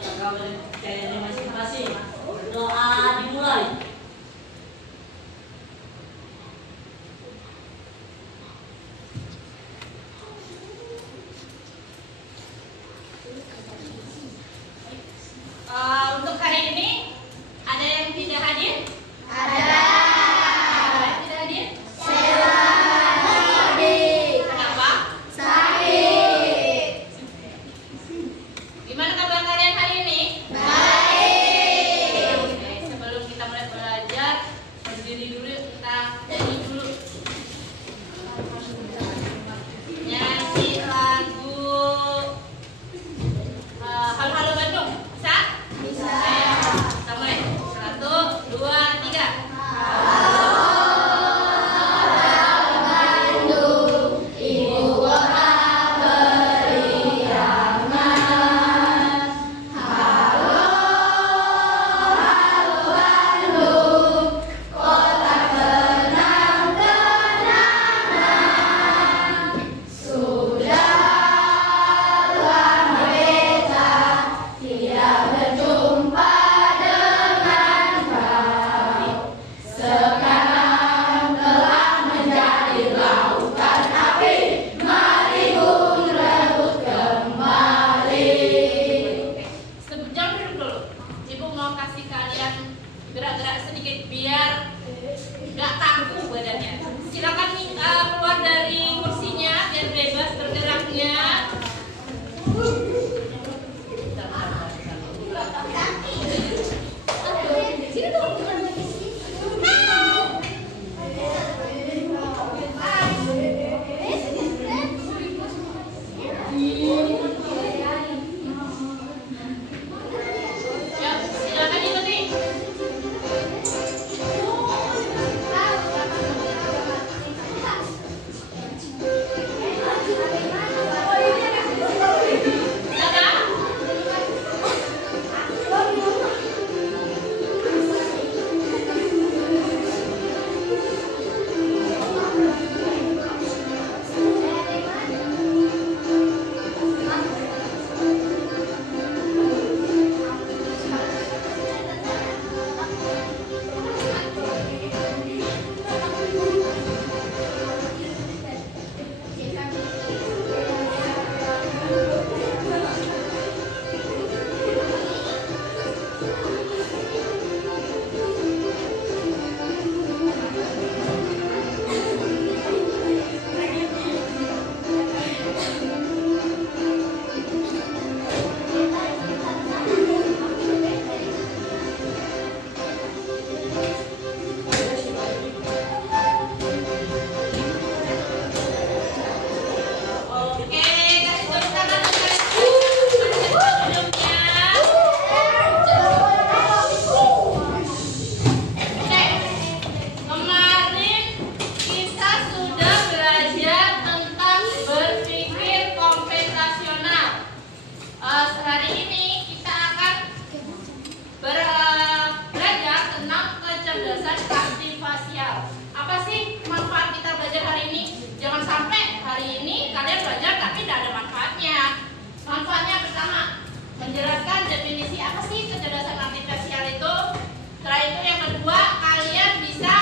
kepercayaannya masing-masing. Doa dimulai. Untuk hari ini ada yang tidak hadir? Ada. Yang tidak hadir? Sakit. Kenapa? Sakit. Gimana kabar kalian hari ini? Baik. Oke, sebelum kita mulai belajar, berdiri dulu, kita nyanyi dulu. Nyanyi lagu Halo-Halo Bandung. Bisa? Bisa. Kita mulai. 1, 2, 3. Bandung, ibu kota beriangan. Halo, halo Bandung, kota kenang-kenangan. Sudah lama beta tidak berjumpa dengan kau. Sekarang telah menjadi lautan api, mari bung rebut kembali. Jangan duduk dulu. Ibu mau kasih kalian gerak-gerak sedikit biar nggak kaku badannya. Silakan keluar dari kursinya biar bebas bergeraknya. Ya, silakan ikuti. Oke, kasih tepuk tangan untuk kalian sebelumnya. Oke, kemarin kita sudah belajar tentang berpikir komputasional. Sehari ini kita akan belajar tentang kecerdasan aktivasial. Apa sih manfaat kita belajar hari ini? Jangan sampai hari ini kalian belajar tapi tidak ada manfaatnya. Manfaatnya pertama, menjelaskan definisi apa sih kecerdasan aktivasial itu. Setelah itu yang kedua, kalian bisa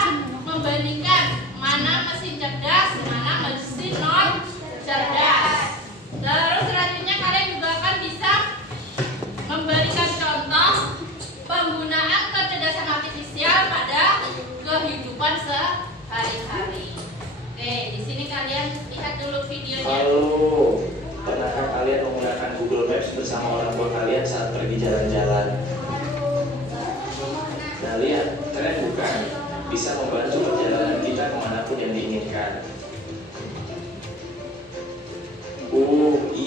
membandingkan mana mesin cerdas, mana mesin non cerdas. Terus selanjutnya kalian juga akan bisa memberikan contoh penggunaan kecerdasan artifisial pada kehidupan sehari-hari. Oke, di sini kalian lihat dulu videonya. Halo, pernahkah kalian menggunakan Google Maps bersama orang tua kalian saat pergi jalan-jalan? Nah, lihat, keren bukan? Bisa membantu perjalanan kita kemanapun yang diinginkan.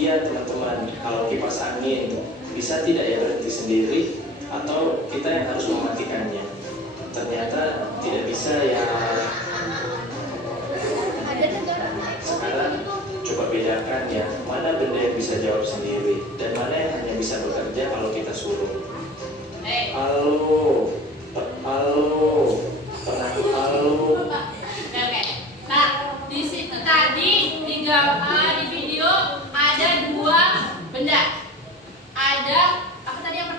Iya teman-teman, kalau kipas angin bisa tidak ya berhenti sendiri atau kita yang harus mematikannya? Ternyata tidak bisa ya. Sekarang coba bedakan ya, mana benda yang bisa jawab sendiri dan mana yang hanya bisa bekerja kalau kita suruh. Halo, pernah halo. Oke. Nah, di situ tadi di video ada dua benda. Ada apa tadi yang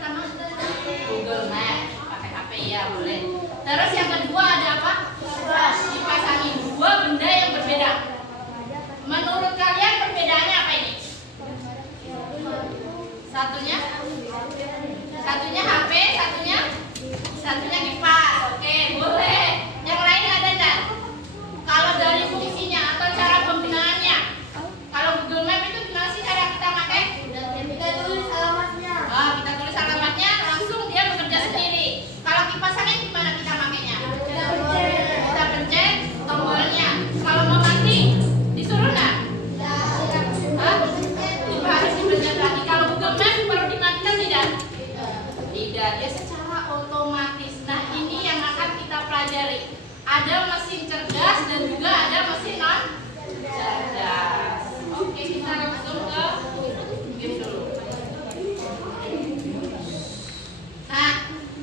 Ya boleh. Terus yang kedua ada apa? Dipasangin dua benda yang berbeda. Menurut kalian perbedaannya apa ini? Satunya HP, satunya kipas. Oke, boleh. Yang lain ada enggak? Kalau dari fungsinya atau cara penggunaannya, kalau Google Map itu gimana sih cara kita pakai? Kita tulis alamatnya. Kita tulis alamatnya, langsung dia bekerja sendiri. Kalau kipas angin gimana kita makainya? Kita pencet tombolnya. Kalau mau mati, disuruh nggak? Harus dipencet lagi. Kalau Google Map perlu dimatikan tidak? Tidak, dia secara otomatis. Nah, ini yang akan kita pelajari. Ada mesin cerdas dan juga ada mesin non cerdas. Oke, kita langsung ke game dulu. Nah,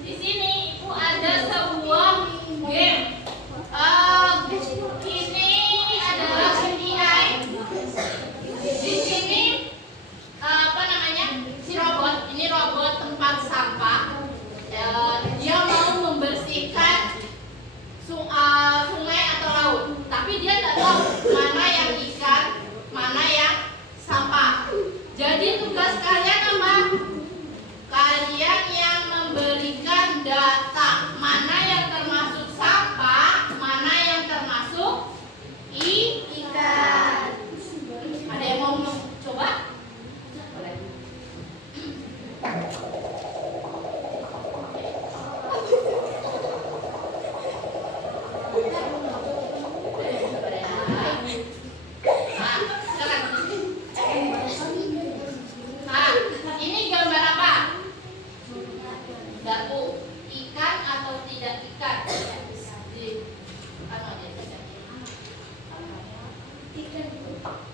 di sini Ibu ada sebuah game. Ini adalah CDI. Di sini apa namanya? Si robot. Ini robot tempat sampah. Dia mau membersihkan sungai atau laut, tapi dia tidak tahu mana yang ikan, mana yang sampah. Jadi tugas kalian apa? Kalian yang memberikan data mana yang termasuk sampah, mana yang termasuk ikan. Ada yang mau coba? Boleh. Ini gambar apa? Batu, ikan atau tidak ikan?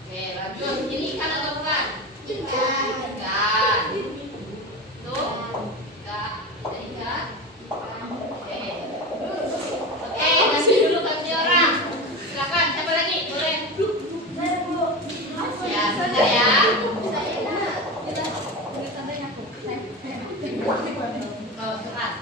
Oke, lanjut. Ini ikan atau bukan? Ikan. Tuh, tidak ikan. Oke, ganti dulu ganti orang. Silakan, siapa lagi? Boleh. Ya, sebentar ya. Oh, berat.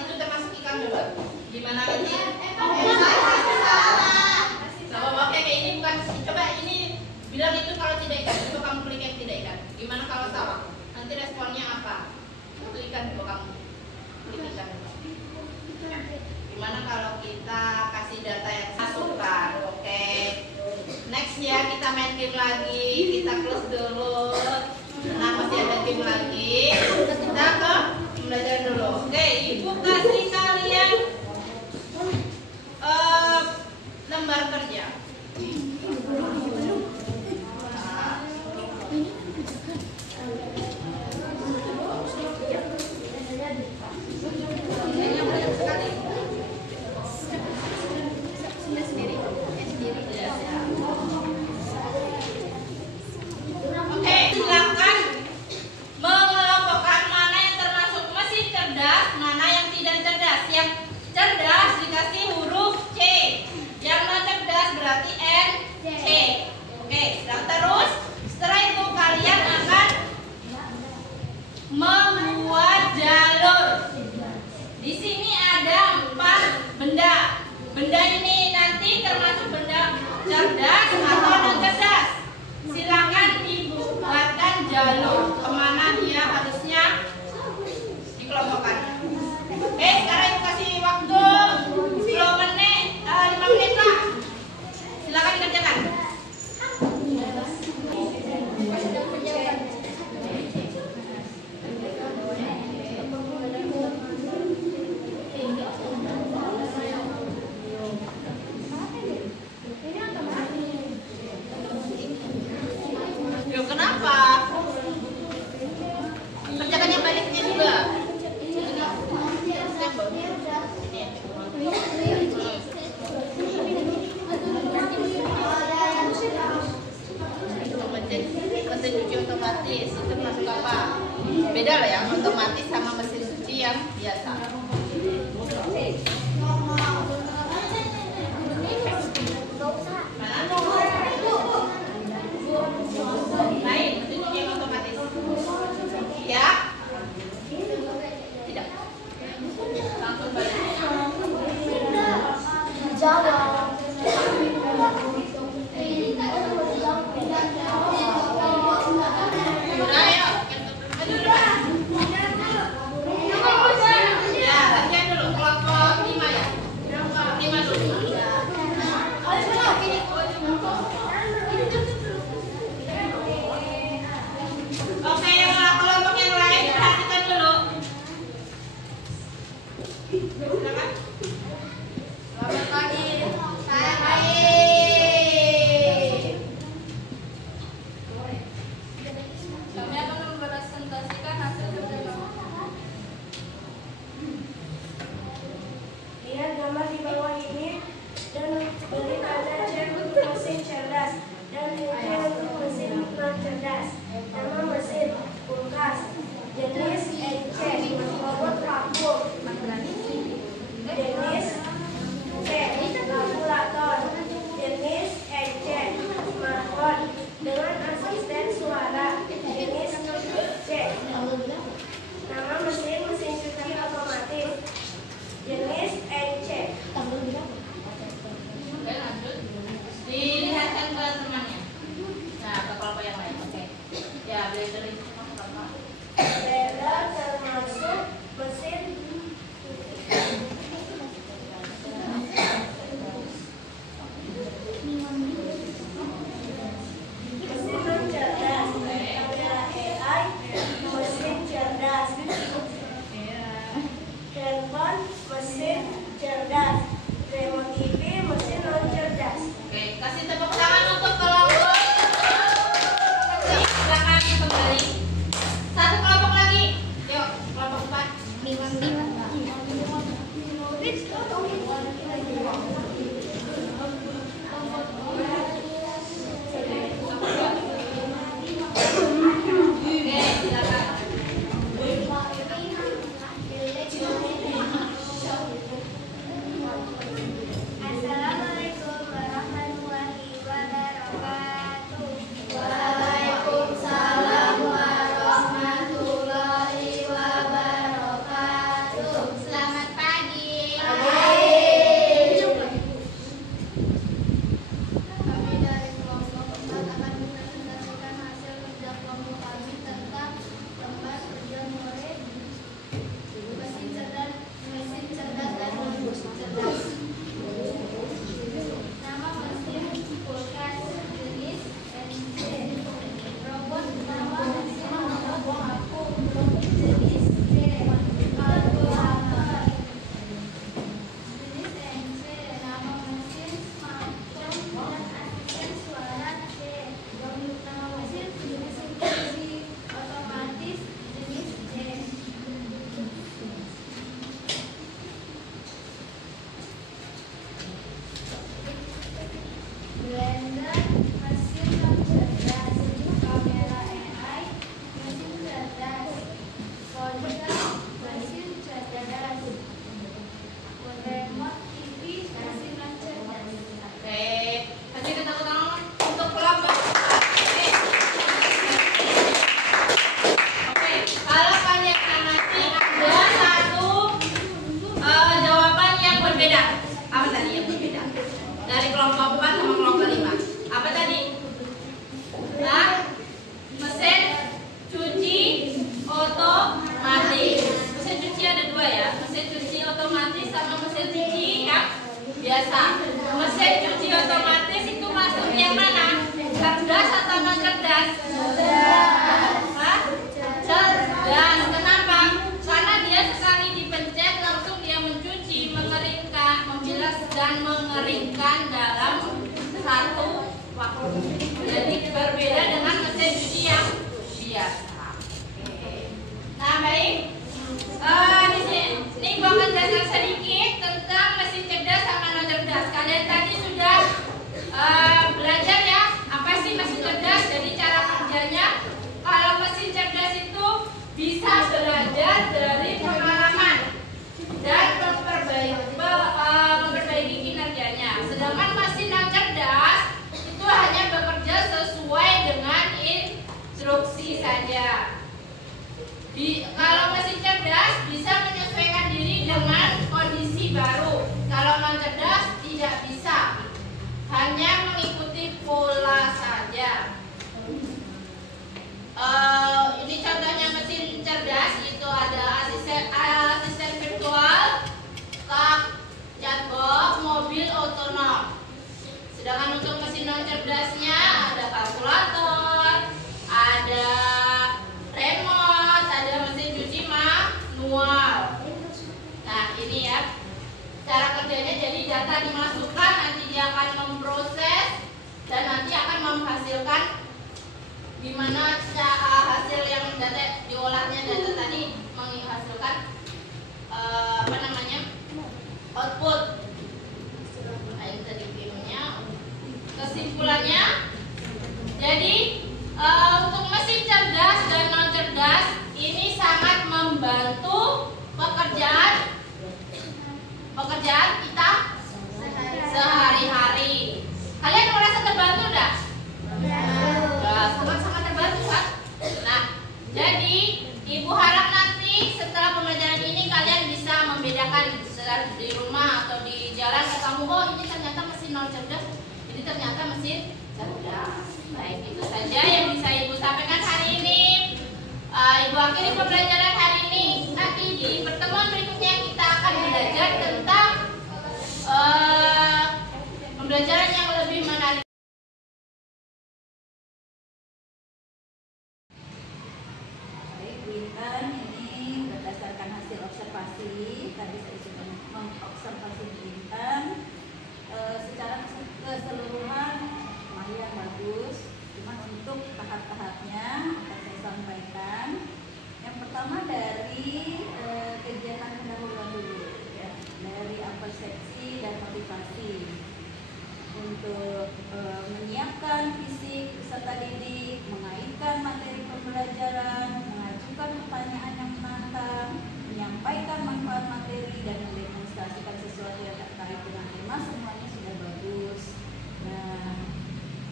Itu termasuk ikan coba. Gimana lagi? Oke, ini bukan. Coba ini bilang itu kalau tidak ikan. Coba kamu klik yang tidak ikan. Gimana kalau salah? Nanti responnya apa? Itu ikan, coba kamu klik ikan. Gimana kalau kita kasih data yang masukkan? Oke. Next ya, kita main game lagi. Kita close dulu. Nah, masih ada game lagi. Kita ke pembelajaran dulu. Oke, Ibu kasih kalian lembar kerja. Oke, silakan mengelompokkan mana yang termasuk mesin cerdas, mana yang tidak cerdas. Yang cerdas dikasih huruf C, yang non cerdas berarti N, C. Oke, dan terus setelah itu kalian akan membuat jalur. Di sini ada 4 benda. Benda ini nanti termasuk benda cerdas atau non cerdas. Silakan dibuatkan jalur kemana dia harusnya dikelompokkan. Oke, sekarang Ibu kasih waktu 10 menit, 5 menit lah. Silakan dikerjakan. apa? Beda lah ya, otomatis sama mesin cuci yang biasa. Lain, mesin cuci yang otomatis. Ya? Tidak. Langsung balik. Jawab. Udah ayo, maju depan. Ya, latihan dulu kelompok 5 ya. 5 dulu. Oke, yang kelompok yang lain perhatikan dulu. Silakan. Selamat pagi. Kami akan mempresentasikan hasil kerja. Lihat gambar di bawah ini dan beri tanda cek untuk mesin cerdas dan nilai untuk mesin non cerdas. Nama mesin kondisi saja. Kalau mesin cerdas bisa menyesuaikan diri dengan kondisi baru. Kalau non cerdas tidak bisa, hanya mengikuti pola saja. Ini contohnya mesin cerdas, itu ada asisten virtual, chatbot, mobil otonom. Sedangkan untuk mesin non cerdasnya ada kalkulator, ada remote, ada mesin cuci manual. Nah ini ya cara kerjanya. Jadi data dimasukkan, nanti dia akan memproses dan nanti akan menghasilkan gimana hasil yang data diolahnya data tadi menghasilkan output. Nah, ini tadi filmnya. Kesimpulannya, jadi untuk mesin cerdas dan non cerdas ini sangat membantu pekerjaan kita sehari-hari. Kalian merasa terbantu enggak? Sangat-sangat terbantu kan? Nah, jadi Ibu harap nanti setelah pembelajaran ini kalian bisa membedakan di rumah atau di jalan ketemu, oh ini ternyata mesin non cerdas, ini ternyata mesin cerdas. Baik, itu saja yang bisa Ibu sampaikan hari ini. Ibu akhiri pembelajaran hari ini. Nanti di pertemuan berikutnya kita akan belajar tentang pembelajaran yang lebih menarik. Ini berdasarkan hasil observasi, tadi saya sudah mengobservasi Intan. Secara keseluruhan lumayan bagus, cuman untuk tahap-tahapnya akan saya sampaikan. Yang pertama dari kegiatan pendahuluan dulu, ya, dari persepsi dan motivasi untuk menyiapkan fisik peserta didik, mengaitkan materi pembelajaran, pertanyaan yang menantang, menyampaikan manfaat materi dan mendemonstrasikan sesuatu yang terkait dengan tema, semuanya sudah bagus. Nah,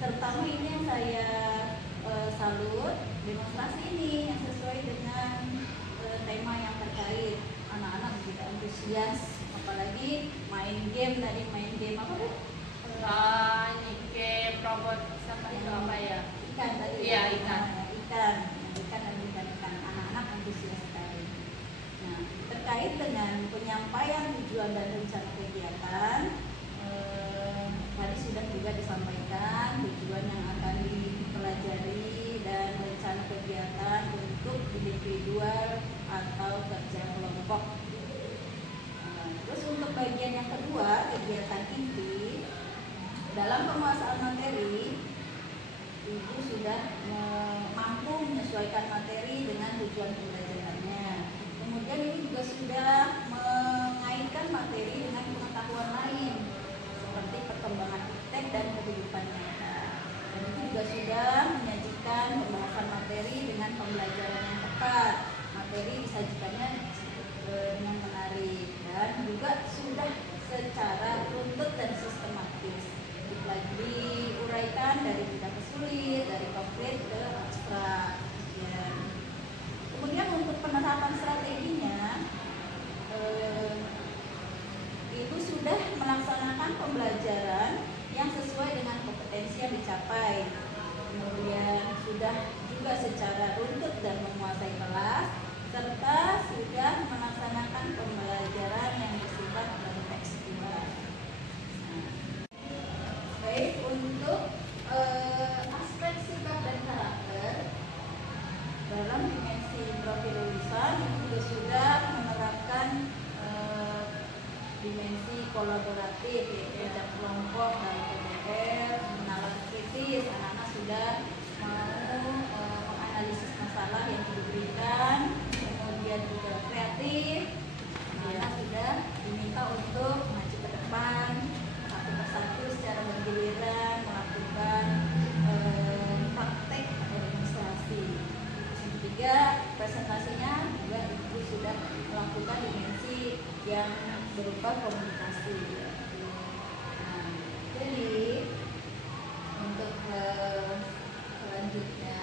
terutama ini yang saya salut, demonstrasi ini yang sesuai dengan tema yang terkait. Anak-anak begitu antusias, apalagi main game tadi, main game apa tuh? Ini game robot sama itu apa ya? Ikan tadi. Iya, ikan. Ikan dan ikan. Anak-anak antusias sekali. Nah, terkait dengan penyampaian tujuan dan rencana kegiatan, tadi sudah juga disampaikan tujuan yang akan dipelajari dan rencana kegiatan untuk individual atau kerja kelompok. Terus untuk bagian yang kedua, kegiatan inti dalam penguasaan materi, Ibu sudah mampu menyesuaikan materi dengan tujuan pembelajarannya. Kemudian Ibu juga sudah mengaitkan materi dengan pengetahuan lain seperti perkembangan iptek dan kehidupan nyata. Dan itu juga sudah menyajikan pembahasan materi dengan pembelajaran yang tepat. Materi disajikannya dengan menarik dan juga sudah secara runtut dan sistematis. Diuraikan dari mudah ke sulit, dari konkret ke abstrak. Kemudian untuk penerapan strateginya, Ibu sudah melaksanakan pembelajaran yang sesuai dengan kompetensi yang dicapai. Kemudian sudah juga secara runtut dan menguasai kelas, serta sudah melaksanakan pembelajaran yang bersifat kontekstual. Baik, untuk aspek sikap dan karakter dalam dimensi profil lulusan juga sudah menerapkan dimensi kolaboratif, yaitu kerja kelompok dalam PBL, menalar kritis. Anak-anak sudah mau menganalisis masalah yang diberikan, kemudian juga kreatif. Anak-anak sudah diminta untuk maju ke depan satu persatu secara bergiliran melakukan praktek atau demonstrasi. Yang ketiga, presentasinya juga Ibu sudah melakukan dimensi yang berupa komunikasi. Nah, jadi untuk selanjutnya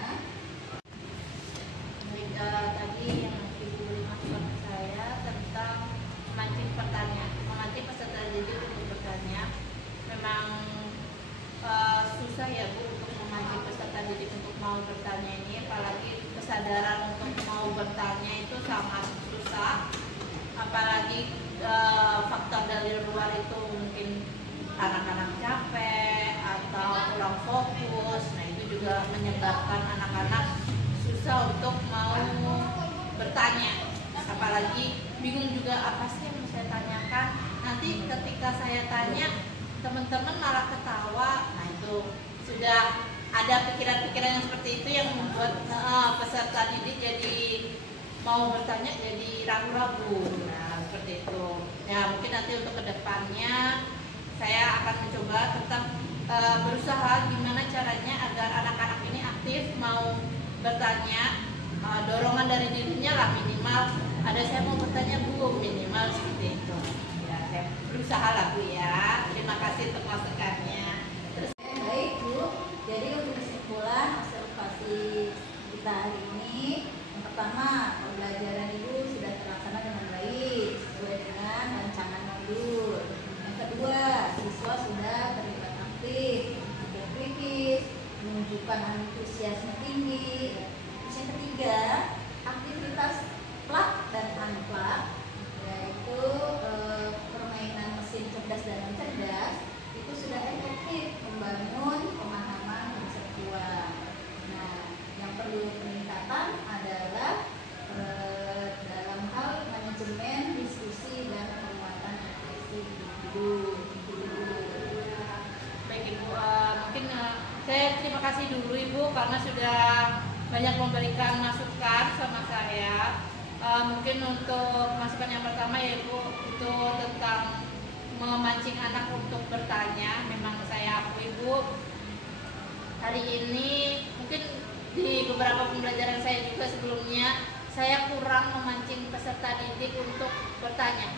kesadaran untuk mau bertanya itu sangat susah, apalagi faktor dari luar itu mungkin anak-anak capek atau kurang fokus. Nah itu juga menyebabkan anak-anak susah untuk mau bertanya, apalagi bingung juga apa sih yang mau saya tanyakan. Nanti ketika saya tanya teman-teman malah ketawa. Nah itu sudah ada pikiran-pikiran yang seperti itu yang membuat peserta didik jadi mau bertanya jadi ragu-ragu. Nah seperti itu ya, mungkin nanti untuk kedepannya saya akan mencoba tetap berusaha gimana caranya agar anak-anak ini aktif mau bertanya. Dorongan dari dirinya lah, minimal ada saya mau bertanya Bu, minimal seperti itu ya. Saya berusaha lah Bu ya. Terima kasih untuk masukannya. Baik Bu, jadi untuk kesimpulan observasi kita hari ini, yang pertama pembelajaran Ibu sudah terlaksana dengan baik sesuai dengan rancangan modul. Yang kedua, siswa sudah terlibat aktif, berpikir kritis, menunjukkan antusiasme tinggi. Terus yang ketiga, aktivitas plug dan unplug, yaitu permainan mesin cerdas dan non cerdas, itu sudah efektif membangun pemahaman konseptual. Nah, yang perlu peningkatan adalah dalam hal manajemen diskusi dan penguatan refleksi individu. Baik Ibu, mungkin saya terima kasih dulu Ibu karena sudah banyak memberikan masukan sama saya. Mungkin untuk masukan yang pertama ya Ibu, itu tentang memancing anak untuk bertanya. Memang saya akui Bu, hari ini mungkin di beberapa pembelajaran saya juga sebelumnya saya kurang memancing peserta didik untuk bertanya,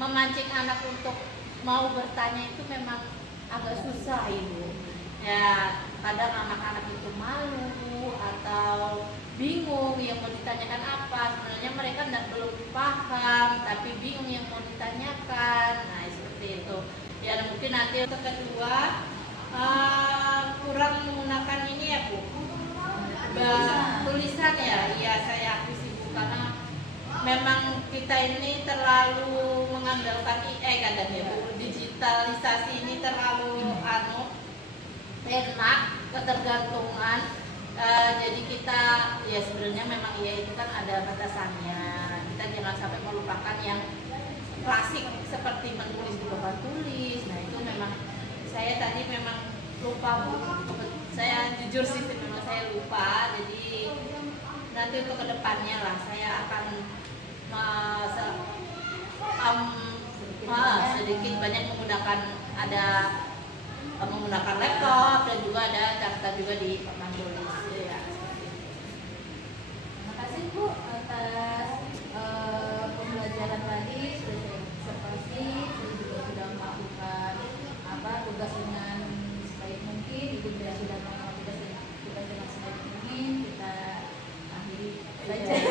memancing anak untuk mau bertanya itu memang agak susah Ibu. Ya, kadang anak-anak itu malu atau bingung yang mau ditanyakan apa. Sebenarnya mereka belum paham, tapi bingung yang mau ditanyakan. Nah, seperti itu. Ya, mungkin nanti untuk kedua kurang menggunakan ini ya Bu, tulisan ya. Iya, saya akui sih Bu, karena memang kita ini terlalu mengandalkan kadang ya Bu. Digitalisasi ini terlalu enak, ketergantungan. Jadi kita ya sebenarnya memang ya itu kan ada batasannya. Kita jangan sampai melupakan yang klasik seperti menulis di papan tulis. Nah itu memang saya tadi memang lupa Bu. Saya jujur sih memang saya lupa. Jadi nanti untuk kedepannya lah saya akan sedikit banyak menggunakan laptop dan juga ada catatan juga di papan tulis ya. Terima kasih Bu atas pembelajaran tadi. Sudah observasi, juga sudah melakukan tugas dengan sebaik mungkin. Ibu sudah melakukan tugas dengan sebaik mungkin. Kita akhiri saja.